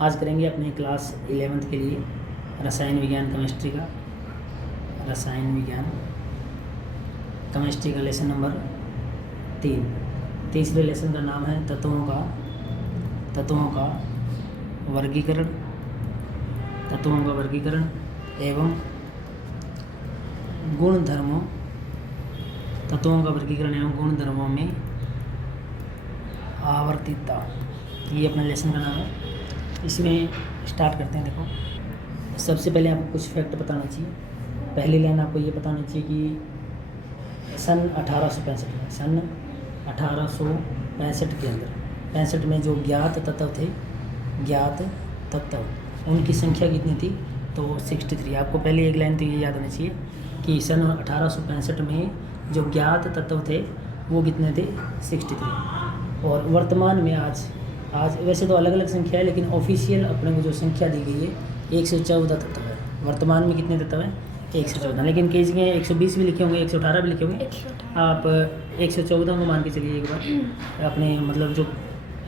आज करेंगे अपने क्लास 11th के लिए रसायन विज्ञान केमिस्ट्री का लेसन नंबर 3। तीसरे लेसन का नाम है तत्वों का वर्गीकरण एवं गुणधर्मों में आवर्तिता। ये अपना लेसन का नाम है। इसमें स्टार्ट करते हैं। देखो, सबसे पहले आपको कुछ फैक्ट बताना चाहिए। पहली लाइन आपको ये बताना चाहिए कि सन 1865 के अंदर 65 में जो ज्ञात तत्व उनकी संख्या कितनी थी? तो 63। आपको पहले एक लाइन तो ये याद आना चाहिए कि सन 1865 में जो ज्ञात तत्व थे वो कितने थे? 63। और वर्तमान में आज वैसे तो अलग अलग संख्या है, लेकिन ऑफिशियल अपने को जो संख्या दी गई है 114 तत्व है। वर्तमान में कितने तत्व हैं? 114। लेकिन कई जगह 120 भी लिखे होंगे, 118 भी लिखे होंगे। आप 114 को मान के चलिए एक बार। अपने मतलब जो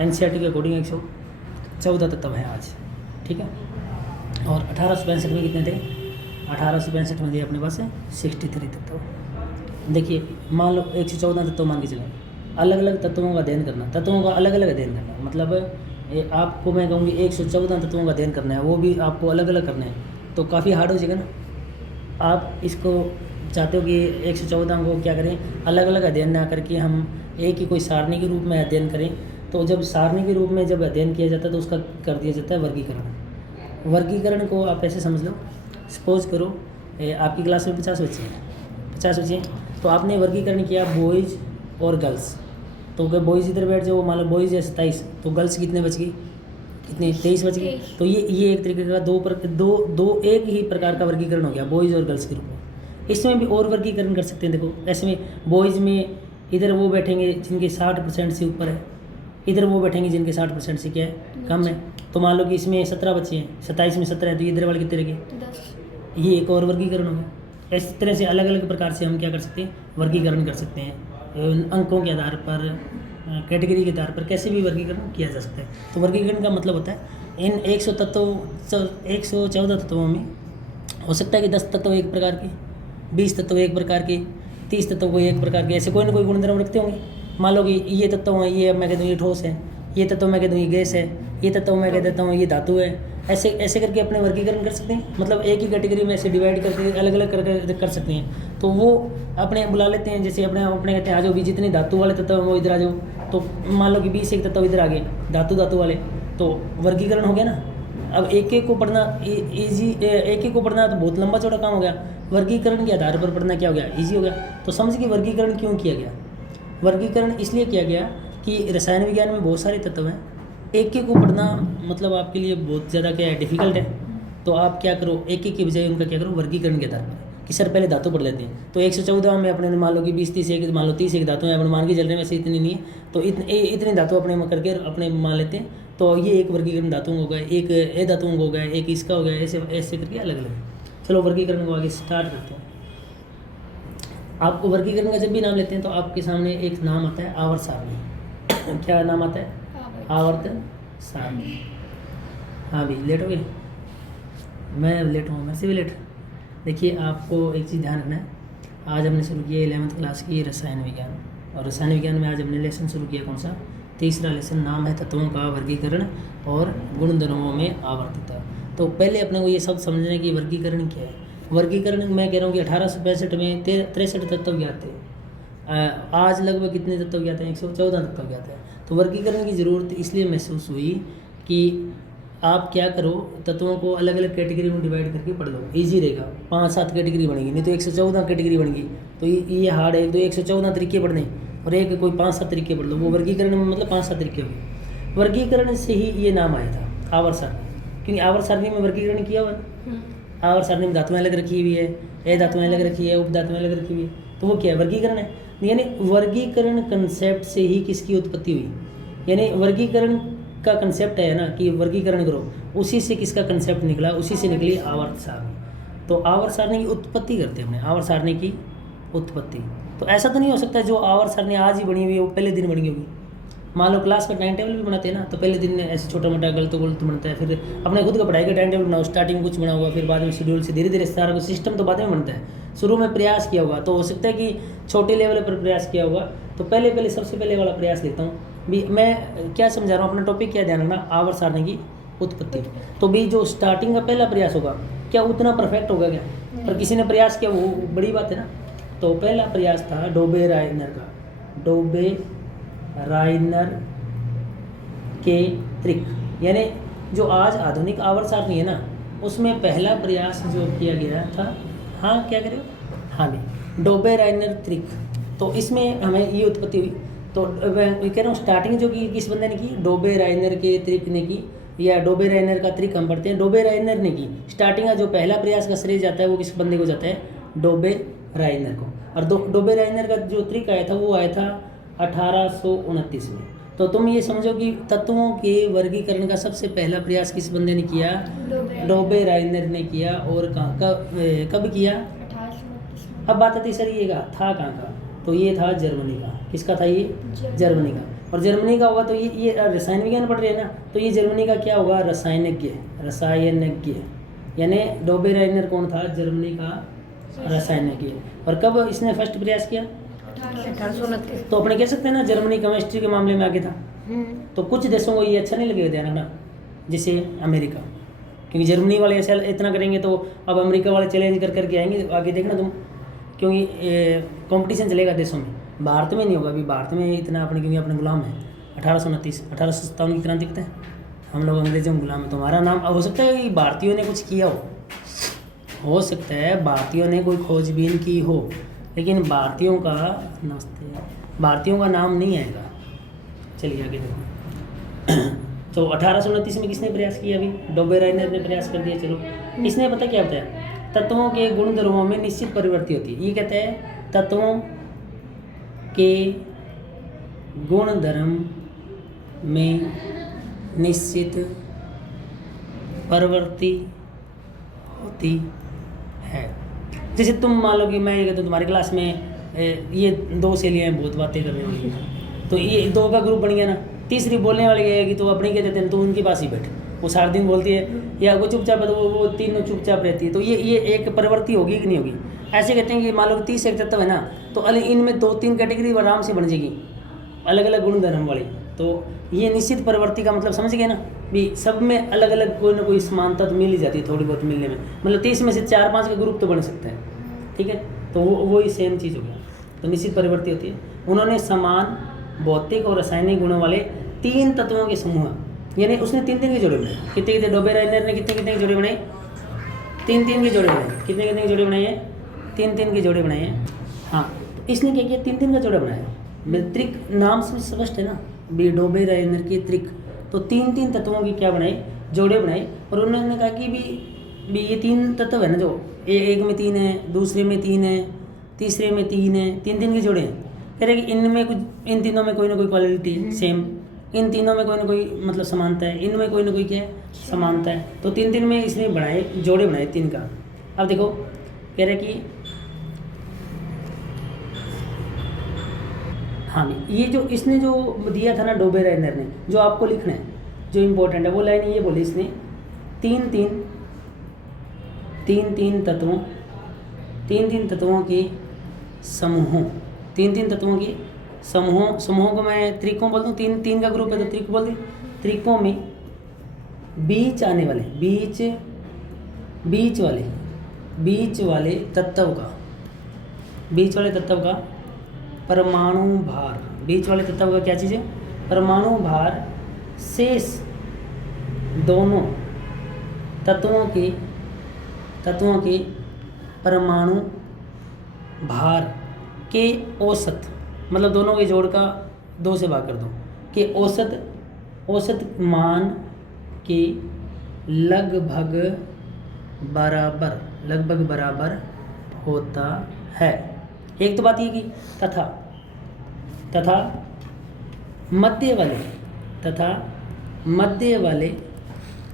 NCERT के अकॉर्डिंग 114 तत्व हैं आज, ठीक है। और 1865 में कितने थे? 1865 में थे अपने पास 63 तत्व। देखिए, मान लो 114 तत्व मान के चलें। अलग अलग तत्वों का अध्ययन करना, मतलब आपको मैं कहूँगी 114 तत्वों का अध्ययन करना है, वो भी आपको अलग अलग करना है, तो काफ़ी हार्ड हो जाएगा ना। आप इसको चाहते हो कि 114 को क्या करें, अलग अलग अध्ययन ना करके हम एक ही कोई सारणी के रूप में अध्ययन करें। तो जब सारणी के रूप में जब अध्ययन किया जाता है तो उसका कर दिया जाता है वर्गीकरण। वर्गीकरण को आप ऐसे समझ लो, सपोज करो आपकी क्लास में 50 बच्चे हैं, तो आपने वर्गीकरण किया बॉयज़ और गर्ल्स। तो अगर बॉयज़ इधर बैठ जाओ, मान लो बॉयज़ है 27, तो गर्ल्स कितने बच गई? 23 बच गई। तो ये एक तरीके का दो एक ही प्रकार का वर्गीकरण हो गया बॉयज़ और गर्ल्स के रूप में। इसमें भी और वर्गीकरण कर सकते हैं। देखो, ऐसे में बॉयज़ में इधर वो बैठेंगे जिनके 60% से ऊपर है, इधर वो बैठेंगे जिनके 60% से क्या है? कम है। तो मान लो कि इसमें 17 बच्चे हैं, 27 में 17 है, तो इधर वाले कितने रह गए? 10। ये एक और वर्गीकरण हो गया। इस तरह से अलग अलग प्रकार से हम क्या कर सकते हैं? वर्गीकरण कर सकते हैं। अंकों के आधार पर, कैटेगरी के आधार पर कैसे भी वर्गीकरण किया जा सकता है। तो वर्गीकरण का मतलब होता है इन 114 तत्वों में हो सकता है कि 10 तत्व एक प्रकार के, 20 तत्व एक प्रकार के, 30 तत्व कोई एक प्रकार के, ऐसे कोई ना कोई गुणधर्म रखते होंगे। मान लो कि ये तत्व हैं, ये मैं कहता हूँ ये ठोस है, ये तत्व मैं कहता हूँ ये गैस है, ये तत्व मैं कह देता हूँ ये धातु है। ऐसे करके अपने वर्गीकरण कर सकते हैं। मतलब एक ही कैटेगरी में ऐसे डिवाइड करके अलग अलग कर सकते हैं। तो वो अपने बुला लेते हैं, जैसे अपने कहते हैं आ जाओ भी, जितने धातु वाले तत्व हैं वो इधर आ जाओ। तो मान लो कि 20 एक तत्व इधर आ गए धातु वाले, तो वर्गीकरण हो गया ना। अब एक एक को पढ़ना तो बहुत लंबा चौड़ा काम हो गया। वर्गीकरण के आधार पर पढ़ना क्या हो गया? ईजी हो गया। तो समझ कि वर्गीकरण क्यों किया गया। वर्गीकरण इसलिए किया गया कि रसायन विज्ञान में बहुत सारे तत्व हैं, एक एक को पढ़ना मतलब आपके लिए बहुत ज़्यादा क्या है, डिफिकल्ट है। तो आप क्या करो, एक एक की बजाय उनका क्या करो, वर्गीकरण के आधार पर कि सर पहले धातु पढ़ लेते हैं। तो 114 में अपने मान लो कि 20-30 एक, मान लो 30 एक धातु है, अपने मान के चल रहे हैं, वैसे इतनी नहीं है। तो इतनी धातु अपने में करके अपने मान लेते हैं। तो ये एक वर्गीकरण धातुओं हो गया, एक ए धातुओं हो गया, एक इसका हो गया, ऐसे करके अलग अलग। चलो वर्गीकरण को आगे स्टार्ट करते हैं। आपको वर्गीकरण का जब भी नाम लेते हैं तो आपके सामने एक नाम आता है आवर्त सारणी। क्या नाम आता है? आवर्त सारणी। हाँ भी लेट हो गए, मैं लेट हूँ, मैं से भी लेट। देखिए, आपको एक चीज़ ध्यान रखना है। आज हमने शुरू किया 11th क्लास की रसायन विज्ञान, और रसायन विज्ञान में आज हमने लेसन शुरू किया कौन सा? तीसरा लेसन, नाम है तत्वों का वर्गीकरण और गुणधर्मों में आवर्तता। तो पहले अपने को ये सब समझने की वर्गीकरण क्या है। वर्गीकरण मैं कह रहा हूँ कि 1865 में 63 तत्व ज्ञात थे। आज लगभग कितने तत्व ज्ञात हैं? 114 तत्व ज्ञात हैं। तो वर्गीकरण की ज़रूरत इसलिए महसूस हुई कि आप क्या करो, तत्वों को अलग अलग कैटेगरी में डिवाइड करके पढ़ लो, इजी रहेगा। 5-7 कैटेगरी बनेगी, नहीं तो 114 कैटेगरी बन गई तो ये हार्ड है। तो 114 तरीके पढ़ने और एक कोई 5-7 तरीके पढ़ लो, वो वर्गीकरण में मतलब 5-7 तरीके हो गए। वर्गीकरण से ही ये नाम आया था आवर्त सारणी, क्योंकि आवर्त सारणी में वर्गीकरण किया हुआ है। आवर्त सारणी में धातुएं अलग रखी हुई है, ए धातुएं अलग रखी है, उपधातुएं अलग रखी हुई है, तो वो क्या है? वर्गीकरण है। यानी वर्गीकरण कंसेप्ट से ही किसकी उत्पत्ति हुई, यानी वर्गीकरण का कंसेप्ट है ना कि वर्गीकरण करो, उसी से किसका कंसेप्ट निकला? उसी से निकली आवर्त सारणी। तो आवर्त सारणी की उत्पत्ति करते हैं हमने, आवर्त सारणी की उत्पत्ति। तो ऐसा तो नहीं हो सकता जो आवर्त सारणी आज ही बनी हुई है वो पहले दिन बनी होगी, मान लो क्लास का टाइम टेबल भी बनाते हैं ना, तो पहले दिन ऐसे छोटा मोटा गलत गलत बनता है, फिर अपने खुद का पढ़ाई का टाइम टेबल बनाओ, स्टार्टिंग में कुछ बना हुआ, फिर बाद में शेड्यूल से धीरे धीरे सारा कुछ सिस्टम तो बाद में बनता है। शुरू में प्रयास किया होगा तो हो सकता है कि छोटे लेवल पर प्रयास किया होगा। तो पहले सबसे पहले वाला प्रयास लेता हूँ भी। मैं क्या समझा रहा हूँ, अपना टॉपिक क्या ध्यान रखना, आवर्त सारणी की उत्पत्ति। तो भी जो स्टार्टिंग का पहला प्रयास होगा क्या उतना परफेक्ट होगा क्या? पर किसी ने प्रयास किया वो बड़ी बात है ना। तो पहला प्रयास था डोबे रायनर का, डोबे रायनर के ट्रिक, यानी जो आज आधुनिक आवर्त सारणी है ना, उसमें पहला प्रयास जो किया गया था, हाँ क्या करें, हाँ भी डोबे रायनर ट्रिक। तो इसमें हमें ये उत्पत्ति हुई। तो मैं कह रहा हूँ स्टार्टिंग जो की किस बंदे ने की, डोबे रायनर के ट्रिक ने की, या डोबे रायनर का ट्रिक हम पढ़ते हैं, डोबे रायनर ने की। स्टार्टिंग का जो पहला प्रयास का श्रेय जाता है वो किस बंदे को जाता है, डोबे रायनर को। और डोबे रायनर का जो ट्रिक आया था वो आया था 1829 में। तो तुम ये समझो कि तत्वों के वर्गीकरण का सबसे पहला प्रयास किस बंदे ने किया, डोबे रायनर ने किया। और कहाँ कब किया, 1829। अब बात आती सर ये था कहाँ का, तो ये था जर्मनी का। किसका था ये, जर्मनी का। और जर्मनी का होगा तो ये रसायन विज्ञान पढ़ रहे हैं ना, तो ये जर्मनी का क्या होगा, रसायनज्ञ, यानी डोबे रायनर कौन था, जर्मनी का रसायनज्ञ। और कब इसने फर्स्ट प्रयास किया, 1829। तो अपने कह सकते हैं ना जर्मनी केमिस्ट्री के मामले में आगे था। तो कुछ देशों को ये अच्छा नहीं लगेगा ध्यान रखना, जैसे अमेरिका, क्योंकि जर्मनी वाले ऐसा इतना करेंगे तो अब अमेरिका वाले चैलेंज कर करके आएंगे आगे, देखना तुम, क्योंकि कंपटीशन चलेगा देशों में। भारत में नहीं होगा अभी, भारत में इतना अपने, क्योंकि अपने गुलाम है 1857 की क्रांति कहते हैं, हम लोग अंग्रेजों के गुलाम है। तो हमारा नाम, अब हो सकता है कि भारतीयों ने कुछ किया हो सकता है भारतीयों ने कोई खोजबीन की हो, लेकिन भारतीयों का नाम नहीं आएगा। चलिए आगे देखो। तो 1829 में किसने प्रयास किया, अभी डोबे रायनर ने प्रयास कर दिया। चलो, इसने पता क्या बताया, तत्वों के गुणधर्मों में निश्चित परिवर्तन होती है। ये कहते हैं तत्वों के गुणधर्म में निश्चित परिवर्तन होती है। जैसे तुम मान लो कि मैं ये कहता हूँ तुम्हारी क्लास में ये दो सहेलियाँ बहुत बातें करने वाली हैं, तो ये दो का ग्रुप बन गया ना, तीसरी बोलने वाली है तो अपने क्या देते हैं, तो उनके पास ही बैठ, वो सारा दिन बोलती है, या वो चुपचाप है तो वो तीनों चुपचाप रहती है। तो ये एक प्रवृत्ति होगी कि नहीं होगी। ऐसे कहते हैं कि मान लो 30 एक तत्व है ना, तो इनमें 2-3 कैटेगरी आराम से बन जाएगी, अलग अलग गुण धर्म वाली। तो ये निश्चित प्रवृत्ति का मतलब समझ गए ना भी, सब में अलग अलग कोई ना कोई समानता तो मिल ही जाती है थोड़ी बहुत मिलने में, मतलब 30 में से 4-5 का ग्रुप तो बन सकता है, ठीक है। तो वो ही सेम चीज़ हो गया, तो निश्चित परिवर्तन होती है। उन्होंने समान भौतिक और रासायनिक गुणों वाले 3 तत्वों के समूह, यानी उसने 3-3 के जोड़े बनाए। कितने डोबे रायनर ने कितने के जोड़े बनाए, 3-3 के जोड़े बनाए। कितने के जोड़े बनाए हैं, 3-3 के जोड़े बनाए हैं। हाँ, तो इसने क्या किया, 3-3 का जोड़ा बनाया। त्रिक नाम से स्पष्ट है ना, बी डोबे रायनर की त्रिक। तो 3-3 तत्वों की क्या बनाए, जोड़े बनाए। और उन्होंने कहा कि भी ये 3 तत्व है ना, जो एक में 3 है, दूसरे में 3 है, तीसरे में 3 है, 3-3 के जोड़े हैं। कह रहे कि इनमें कुछ, इन तीनों में कोई ना कोई क्वालिटी है सेम, इन तीनों में कोई ना कोई मतलब समानता है, इनमें कोई ना कोई क्या है, समानता है। तो 3-3 में इसने बनाए, जोड़े बनाए 3 का। अब देखो कह रहे कि हाँ, ये जो इसने जो दिया था ना डोबे रायनर ने, जो आपको लिखना है, जो इम्पोर्टेंट है वो लाइन ये बोली इसने, 3-3 तत्वों के समूहों, 3-3 तत्वों के समूहों को मैं त्रिकों बोल दूँ, 3 का ग्रुप है तो त्रिक बोल दूँ। त्रिकों में बीच आने वाले, बीच वाले तत्व का परमाणु भार, बीच वाले तत्व का क्या चीज़ है, परमाणु भार शेष दोनों तत्वों के परमाणु भार के औसत, मतलब दोनों के जोड़ का 2 से भाग कर दो, के औसत मान के लगभग बराबर होता है। एक तो बात ये कि तथा मध्य वाले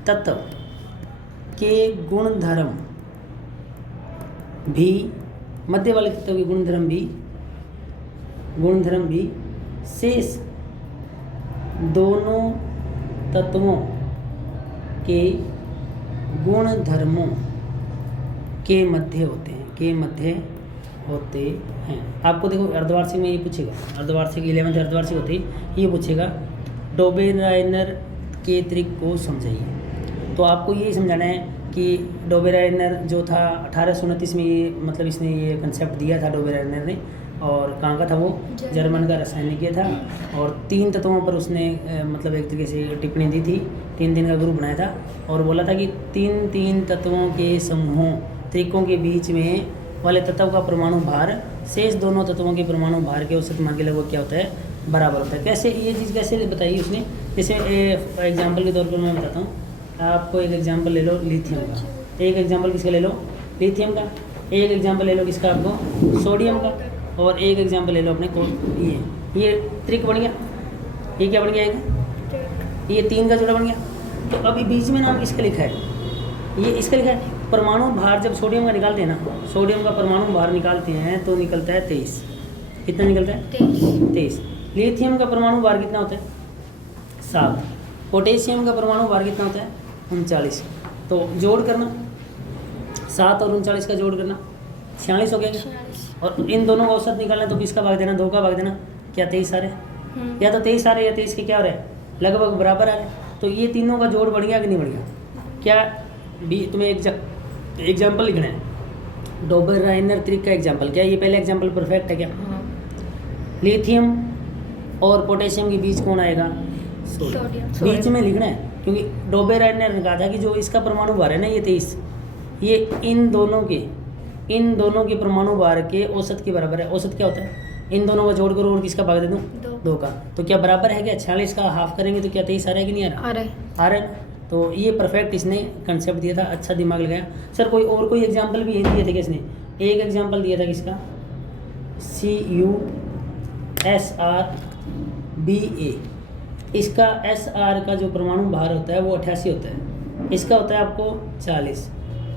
तत्व के गुणधर्म भी, मध्य वाले तत्व के गुणधर्म भी शेष दोनों तत्वों के गुण धर्मों के मध्य होते हैं। आपको देखो अर्धवार्षिक में ये पूछेगा, अर्धवार्षिक 11th अर्धवार्षिक होती है, ये पूछेगा डोबेराइनर के त्रिक को समझाइए। तो आपको ये समझाना है कि डोबेराइनर जो था 1829 में, ये मतलब इसने ये कंसेप्ट दिया था डोबेराइनर ने, और कहाँ का था वो, जर्मन का रसायनिज्ञ था, और 3 तत्वों पर उसने मतलब एक तरीके से टिप्पणी दी थी, 3 दिन का ग्रुप बनाया था और बोला था कि 3 तत्वों के समूहों त्रिकों के बीच में वाले तत्व का परमाणु भार शेष दोनों तत्वों के परमाणु भार के औसत मान के लगभग क्या होता है, बराबर होता है। कैसे ये चीज़ कैसे बताई उसने, जैसे एग्जाम्पल के तौर पर मैं बताता हूँ आपको। एक एग्जाम्पल ले लो लिथियम का, एक एग्जाम्पल किसका ले लो, लिथियम का, एक एग्जाम्पल ले लो किसका आपको, सोडियम का, और एक एग्जाम्पल ले लो अपने को ये त्रिक बन गया, ये क्या बन गया, ये 3 का जोड़ा बन गया। तो अभी बीच में नाम किसका लिखा है, ये इसका लिखा है। परमाणु भार जब सोडियम का निकालते हैं ना, सोडियम का परमाणु भार निकालते हैं तो निकलता है 23। कितना निकलता है, 23। लिथियम का परमाणु भार कितना होता है, 7। पोटेशियम का परमाणु भार कितना होता है, 39। तो जोड़ करना 7 और 39 का जोड़ करना 46 हो गया। और इन दोनों का औसत निकालना तो किसका भाग देना, 2 का भाग देना, क्या 23 आ रहे हैं, या तो 23 आ रहे हैं या 23 के क्या हो रहे हैं, लगभग बराबर आ रहे हैं। तो ये तीनों का जोड़ बढ़ गया कि नहीं बढ़ गया। क्या भी तुम्हें एग्जाम्पल लिखना है, डोबेराइनर त्रिक का एग्जाम्पल। क्या ये पहले एग्जाम्पल परफेक्ट है क्या, लिथियम और पोटेशियम के बीच कौन आएगा, सोडियम। बीच में लिखना है क्योंकि डोबेराइनर ने कहा था कि जो इसका परमाणु भार है ना ये 23, ये इन दोनों के परमाणु भार के औसत के बराबर है। औसत क्या होता है, इन दोनों का जोड़ करो और किसका भाग दे दूँ, 2 का। तो क्या बराबर है क्या, 46 का हाफ करेंगे तो क्या 23 आ रहा है कि नहीं आ रहा, आ रहा है। तो ये परफेक्ट इसने कंसेप्ट दिया था, अच्छा दिमाग लगाया। सर कोई एग्जाम्पल भी दिए थे क्या इसने, एक एग्जाम्पल दिया था किसका, CuSrBa। इसका SR का जो परमाणु भार होता है वो 88 होता है, इसका होता है आपको 40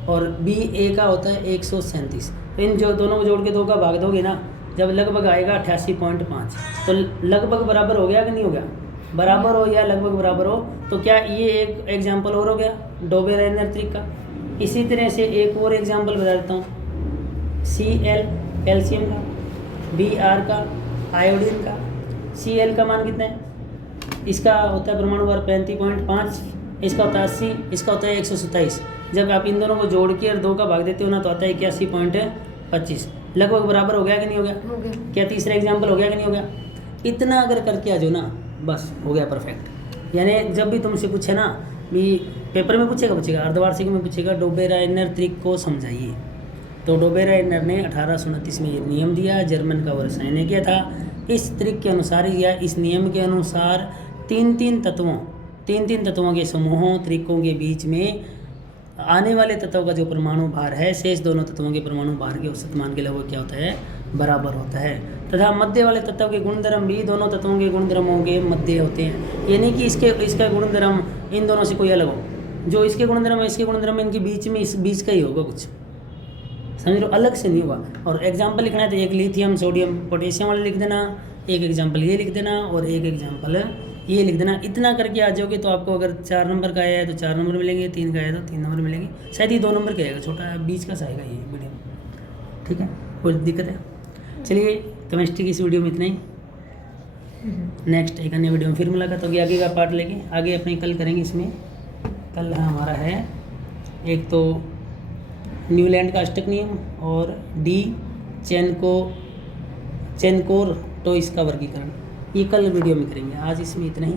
और BA का होता है 137। तो इन जो दोनों को जोड़ के 2 का भाग दोगे ना, जब लगभग आएगा 88.5। तो लगभग बराबर हो गया कि नहीं हो गया, बराबर हो या लगभग बराबर हो। तो क्या ये एक एग्जाम्पल और हो गया डोबेराइनर त्रिक का। इसी तरह से एक और एग्जाम्पल बता देता हूँ, Cl कैल्शियम का, Br का आयोडीन का। Cl का मान कितना है, इसका होता है परमाणु भार 35.5, इसका होता है 80, इसका होता है 127। जब आप इन दोनों को जोड़ के और 2 का भाग देते हो ना तो आता है 81.25। लगभग बराबर हो गया कि नहीं हो गया, क्या तीसरा एग्जाम्पल हो गया कि नहीं हो गया। इतना अगर करके आ जाओ ना, बस हो गया परफेक्ट। यानी जब भी तुमसे पूछे ना, भी पेपर में पूछेगा अर्धवार्षिक में पूछेगा डोबेराइनर त्रिक को समझाइए। तो डोबेराइनर ने 1829 में ये नियम दिया, जर्मन का वो रसायनिज्ञ था। इस त्रिक के अनुसार या इस नियम के अनुसार 3 तत्वों के समूहों त्रिकों के बीच में आने वाले तत्व का जो परमाणु भार है शेष दोनों तत्वों के परमाणु भार के औसत मान के लगभग क्या होता है, बराबर होता है। तथा मध्य वाले तत्व के गुणधर्म भी दोनों तत्वों के गुणधर्मों के मध्य होते हैं। ये नहीं कि इसका गुणधर्म इन दोनों से कोई अलग हो, जो इसके गुणधर्म है इसके गुणधर्म इनके बीच में इस बीच का ही होगा, कुछ समझ लो, अलग से नहीं होगा। और एग्जाम्पल लिखना है तो एक लिथियम सोडियम पोटेशियम वाले लिख देना, एक एग्जाम्पल ये लिख देना और एक एग्जाम्पल ये लिख देना। इतना करके आ जाओगे तो आपको अगर 4 नंबर का आया है तो 4 नंबर मिलेंगे, 3 का आया तो 3 नंबर मिलेंगे। शायद ये 2 नंबर का आएगा, छोटा बीच का आएगा ये मीडियम, ठीक है, कोई दिक्कत है। चलिए केमिस्ट्री की इस वीडियो में इतना ही, नेक्स्ट एक अन्य वीडियो में फिर मुलाकात होगी आगे का पार्ट लेके। आगे अपने कल करेंगे, इसमें कल हमारा है एक तो न्यूलैंड का अष्टक नियम और डी चेनकोर टॉयज का वर्गीकरण, ये कल वीडियो में करेंगे। आज इसमें इतना ही।